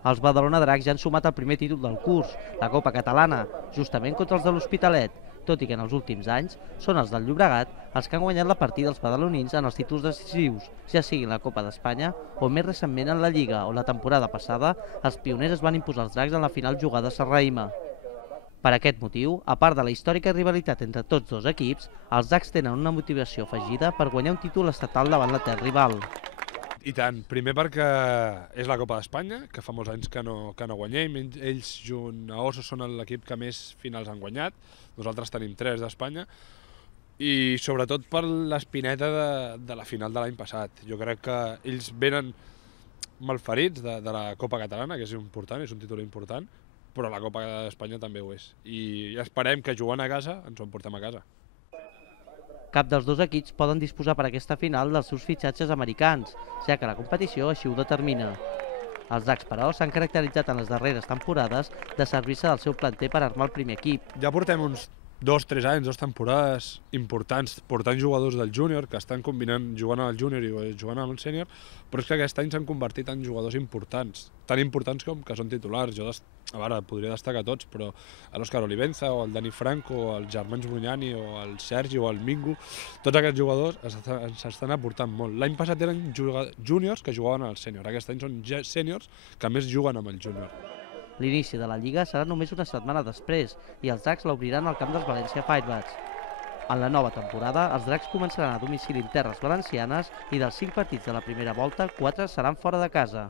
Els Badalona Dracs ja han sumat el primer títol del curs, la Copa Catalana, justament contra els de l'Hospitalet, tot i que en els últims anys són els del Llobregat els que han guanyat la partida dels badalonins en els títols decisius, ja sigui la Copa d'Espanya o més recentment en la Lliga, on la temporada passada els pioners es van imposar els Dracs en la final jugada a Serraïma. Per aquest motiu, a part de la històrica rivalitat entre tots dos equips, els Dracs tenen una motivació afegida per guanyar un títol estatal davant la terra rival. I tant, primer perquè és la Copa d'Espanya, que fa molts anys que no guanyem, ells junt a Ossos són l'equip que més finals han guanyat, nosaltres tenim 3 d'Espanya, i sobretot per l'espineta de la final de l'any passat. Jo crec que ells venen malferits de la Copa Catalana, que és important, és un títol important, però la Copa d'Espanya també ho és. I esperem que jugant a casa ens ho emportem a casa. Cap dels dos equips poden disposar per aquesta final dels seus fitxatges americans, ja que la competició així ho determina. Els Dracs, però, s'han caracteritzat en les darreres temporades de servir-se del seu planter per armar el primer equip. Ja portem uns 2-3 anys, 2 temporades importants portant jugadors del júnior, que estan combinant jugant al júnior i jugant al sènior, però és que aquest any s'han convertit en jugadors importants, tan importants com que són titulars. Jo podria destacar tots, però l'Òscar Olivenza, o el Dani Franco, o el Germans Brunyani, o el Sergi, o el Mingo, tots aquests jugadors ens estan aportant molt. L'any passat eren júniors que jugaven al sènior, aquest any són sèniors que a més juguen amb el júnior. L'inici de la Lliga serà només una setmana després i els Dracs l'obriran al camp dels València Firebats. En la nova temporada, els Dracs començaran a domicili en terres valencianes i dels 5 partits de la primera volta, 4 seran fora de casa.